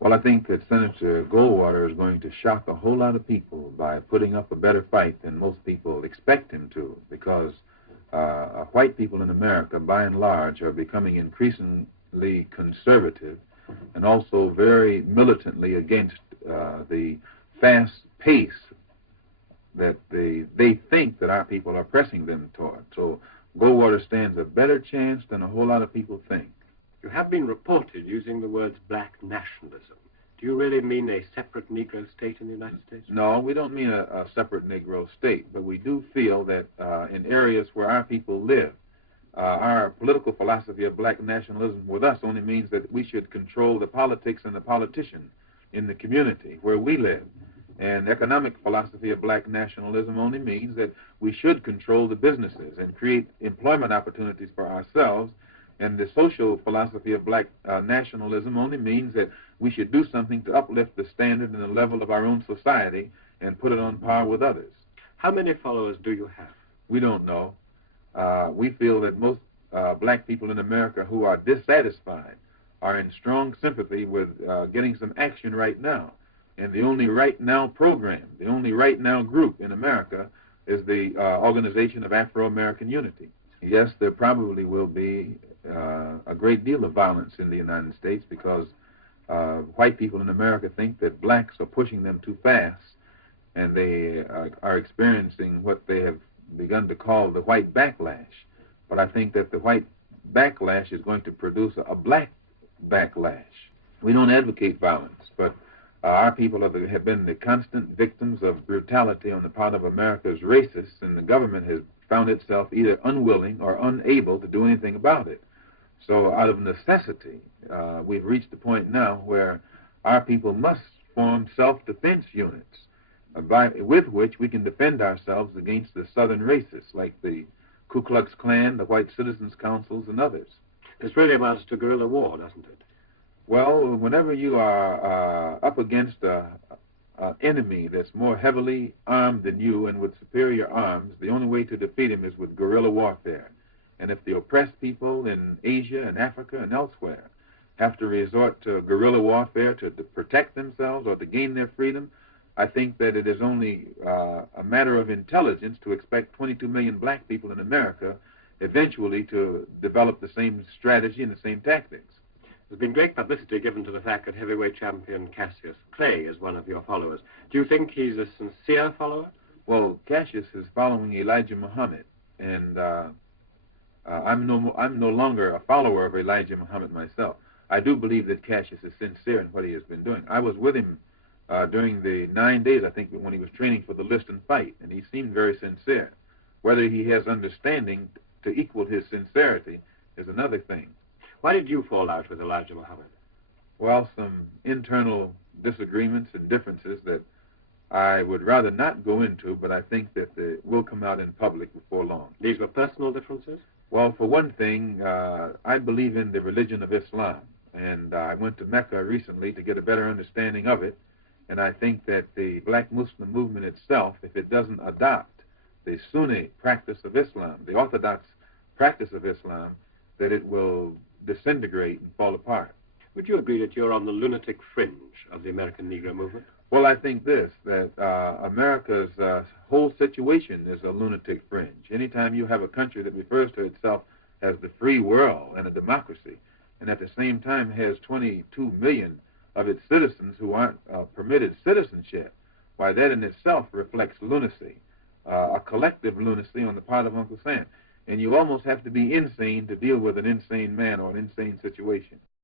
Well, I think that Senator Goldwater is going to shock a whole lot of people by putting up a better fight than most people expect him to, because white people in America, by and large, are becoming increasingly conservative and also very militantly against the fast pace that they think that our people are pressing them toward. So Goldwater stands a better chance than a whole lot of people think. You have been reported using the words black nationalism. Do you really mean a separate Negro state in the United States? No, we don't mean a separate Negro state, but we do feel that in areas where our people live, our political philosophy of black nationalism with us only means that we should control the politics and the politician in the community where we live. And economic philosophy of black nationalism only means that we should control the businesses and create employment opportunities for ourselves. And the social philosophy of black nationalism only means that we should do something to uplift the standard and the level of our own society and put it on par with others. How many followers do you have? We don't know. We feel that most black people in America who are dissatisfied are in strong sympathy with getting some action right now. And the only right now program, the only right now group in America is the Organization of Afro-American Unity. Yes, there probably will be a great deal of violence in the United States because white people in America think that blacks are pushing them too fast, and they are experiencing what they have begun to call the white backlash. But I think that the white backlash is going to produce a black backlash. We don't advocate violence, but our people have been the constant victims of brutality on the part of America's racists, and the government has found itself either unwilling or unable to do anything about it. So out of necessity, we've reached the point now where our people must form self-defense units with which we can defend ourselves against the southern racists like the Ku Klux Klan, the White Citizens Councils, and others. This really amounts to guerrilla war, doesn't it? Well, whenever you are up against an enemy that's more heavily armed than you and with superior arms, the only way to defeat him is with guerrilla warfare. And if the oppressed people in Asia and Africa and elsewhere have to resort to guerrilla warfare to protect themselves or to gain their freedom, I think that it is only a matter of intelligence to expect 22 million black people in America eventually to develop the same strategy and the same tactics. There's been great publicity given to the fact that heavyweight champion Cassius Clay is one of your followers. Do you think he's a sincere follower? Well, Cassius is following Elijah Muhammad, and I'm no longer a follower of Elijah Muhammad myself. I do believe that Cassius is sincere in what he has been doing. I was with him during the 9 days, I think, when he was training for the list and fight, and he seemed very sincere. Whether he has understanding to equal his sincerity is another thing. Why did you fall out with Elijah Muhammad? Well, some internal disagreements and differences that I would rather not go into, but I think that they will come out in public before long. These were personal differences? Well, for one thing, I believe in the religion of Islam, and I went to Mecca recently to get a better understanding of it, and I think that the black Muslim movement itself, if it doesn't adopt the Sunni practice of Islam, the Orthodox practice of Islam, that it will disintegrate and fall apart. Would you agree that you're on the lunatic fringe of the American Negro movement? Well, I think that America's whole situation is a lunatic fringe. Anytime you have a country that refers to itself as the free world and a democracy, and at the same time has 22 million of its citizens who aren't permitted citizenship, why, that in itself reflects lunacy, a collective lunacy on the part of Uncle Sam. And you almost have to be insane to deal with an insane man or an insane situation.